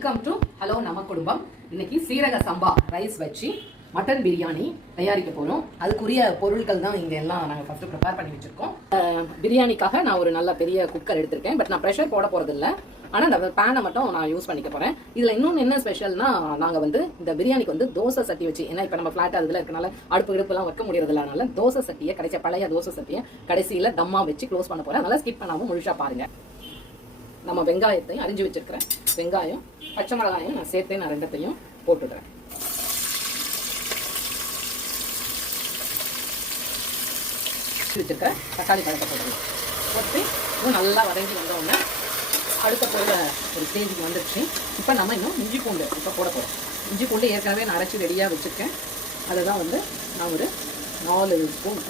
Welcome to hello நம்ம குடும்பம் இன்னைக்கு சீரக சம்பா ரைஸ் வச்சு மட்டன் பிரியாணி தயாரிக்க போறோம். அதுக்குரிய பொருட்கள் தான் இங்க எல்லாம் நாங்க ஃபர்ஸ்ட் ப்ரிப்பேர் பண்ணி வச்சிருக்கோம். பிரியாணிக்காக நான் ஒரு நல்ல பெரிய குக்கர் எடுத்திருக்கேன். பட் நான் ப்ரெஷர் போட போறது இல்ல ஆனா அந்த பேனை மட்டும் நான் யூஸ் பண்ணிக்க போறேன். இதுல இன்னொன்னு என்ன ஸ்பெஷல்னா நாங்க வந்து இந்த பிரியாணிக்கு வந்து தோசை சட்டி வச்சு ஏன்னா இப்ப நம்ம ஃப்ளாட் அதுல இருக்கனால அடுப்பு இடுப்புலாம் வைக்க முடியறது இல்ல அதனால தோசை சட்டியை கடைசி பழைய தோசை சட்டியை கடைசியில தம்மா வச்சு க்ளோஸ் பண்ண போறேன். அதனால ஸ்கிப் பண்ணாம முழுசா பாருங்க. நம்ம வெங்காயத்தையும் அரிஞ்சு வச்சிருக்கிறேன். வெங்காயம் பச்சை மிளகாயும் நான் சேர்த்தே நான் ரெண்டத்தையும் போட்டுடுறேன். வச்சுருக்க தக்காளி பழத்தை போட்டுருவோம் போட்டு இன்னும் நல்லா வதங்கி வந்தோடனே அடுத்த போல ஒரு ஸ்டேஜுக்கு வந்துடுச்சு. இப்போ நம்ம இன்னும் இஞ்சி பூண்டு இப்போ போட போகிறோம் இஞ்சி பூண்டு ஏற்கனவே நான் அரைச்சி ரெடியாக வச்சுருக்கேன். அதை தான் வந்து நான் ஒரு நாலு ஸ்பூன்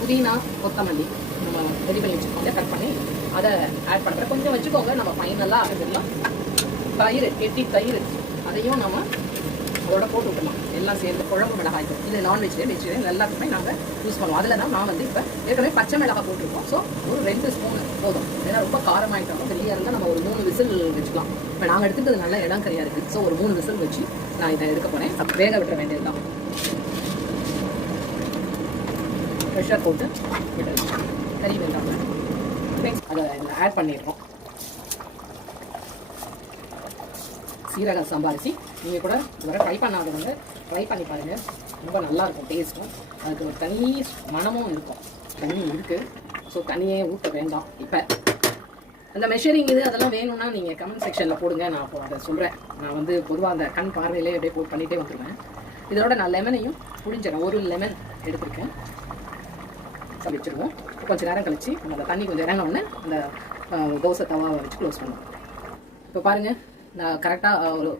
புதினா கொத்தமல்லி நம்ம ரெடி பண்ணி வச்சுருக்கோம் கட் பண்ணி அதை ஆட் பண்ணுறேன் கொஞ்சம் வச்சுக்கோங்க. நம்ம ஃபைனலாக அதுக்கெல்லாம் தயிர் கெட்டி தயிர். அதையும் நம்ம அதோட போட்டு விட்டுலாம் எல்லாம் சேர்ந்து குழம்பு மிளகாய் தூள். இது நான்வெஜ் வெஜிடேரியன் எல்லாத்துக்குமே நாங்கள் யூஸ் பண்ணுவோம். அதில் தான் நான் வந்து இப்போ ஏற்கனவே பச்சை மிளகாய் போட்டிருக்கோம். ஸோ ஒரு ரெண்டு ஸ்பூன் போதும். ஏன்னா ரொம்ப காரமாயிட்டோம். பெரிய இருந்தால் நம்ம ஒரு மூணு விசில் வச்சுக்கலாம். இப்போ நாங்கள் எடுத்துக்கிறது நல்ல இடம் கிடையாது. ஸோ ஒரு மூணு விசில் வச்சு நான் இதை எடுக்க போகிறேன் வேக விட்டுற வேண்டியது தான். ப்ரெஷர் போட்டு விட்டுருங்க கறி வெங்காயம். அதை ஆட் பண்ணிடுறோம். சீரகம் சம்பாரிச்சு நீங்கள் கூட இதுவரை ட்ரை பண்ணாதவங்க ட்ரை பண்ணி பாருங்கள் ரொம்ப நல்லாயிருக்கும் டேஸ்ட்டும் அதுக்கு ஒரு தனி மனமும் இருக்கும். தண்ணி இருக்குது ஸோ தண்ணியே ஊற்ற வேண்டாம். இப்போ அந்த மெஷரிங் இது அதெல்லாம் வேணும்னா நீங்கள் கமெண்ட் செக்ஷனில் போடுங்க. நான் அப்போ அதை சொல்கிறேன் நான் வந்து பொதுவாக அந்த கண் பார்வையிலே அப்படியே போட்டு பண்ணிகிட்டே வந்துடுவேன் இதோட நான் லெமனையும் புரிஞ்சிடறேன் ஒரு லெமன் எடுத்திருக்கேன். வச்சுருவோம் கொஞ்சம் நேரம் கழிச்சு நம்ம அந்த தண்ணி கொஞ்சம் இறங்க உடனே அந்த தோசை தவாவை வச்சு க்ளோஸ் பண்ணுவோம். இப்போ பாருங்கள் நான் கரெக்டாக ஒரு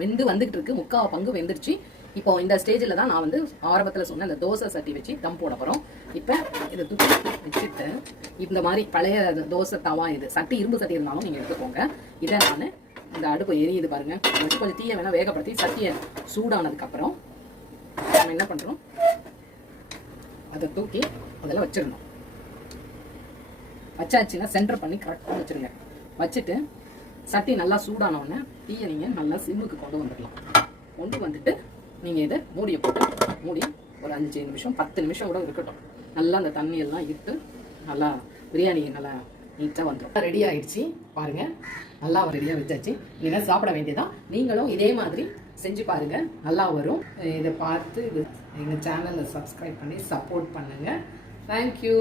வெந்து வந்துகிட்டு இருக்கு முக்கால் பங்கு வெந்துருச்சு இப்போ இந்த ஸ்டேஜில் தான் நான் வந்து ஆரம்பத்தில் சொன்ன அந்த தோசை சட்டி வச்சு தம் போட போகிறோம் இப்போ இதை தூக்கி வச்சுட்டு இந்த மாதிரி பழைய தோசை தவா இது சட்டி இரும்பு சட்டி இருந்தாலும் நீங்கள் எடுத்துக்கோங்க. இதை நான் இந்த அடுப்பு எரியுது பாருங்கள் வச்சு கொஞ்சம் தீயை வேணால் வேகப்படுத்தி சட்டியை சூடானதுக்கப்புறம் நம்ம என்ன பண்ணுறோம் அதை தூக்கி அதில் வச்சிடணும். வச்சாச்சுன்னா சென்டர் பண்ணி கரெக்டாக வச்சுருங்க. வச்சுட்டு சட்டி நல்லா சூடான உடனே தீயை நீங்கள் நல்லா சிம்முக்கு கொண்டு வந்துடலாம். கொண்டு வந்துட்டு நீங்கள் இதை மூடியை போட்டு மூடி ஒரு அஞ்சு நிமிஷம் பத்து நிமிஷம் கூட இருக்கட்டும். நல்லா அந்த தண்ணியெல்லாம் இட்டு நல்லா பிரியாணி நல்லா நீட்டாக வந்துடும் ரெடி ஆகிடுச்சி பாருங்கள் நல்லா ரெடியாக வச்சாச்சு. இனிமேல் சாப்பிட வேண்டியதான் நீங்களும் இதே மாதிரி செஞ்சு பாருங்கள் நல்லா வரும். இதை பார்த்து இது எங்கள் சேனலை சப்ஸ்கிரைப் பண்ணி சப்போர்ட் பண்ணுங்கள் தேங்க்யூ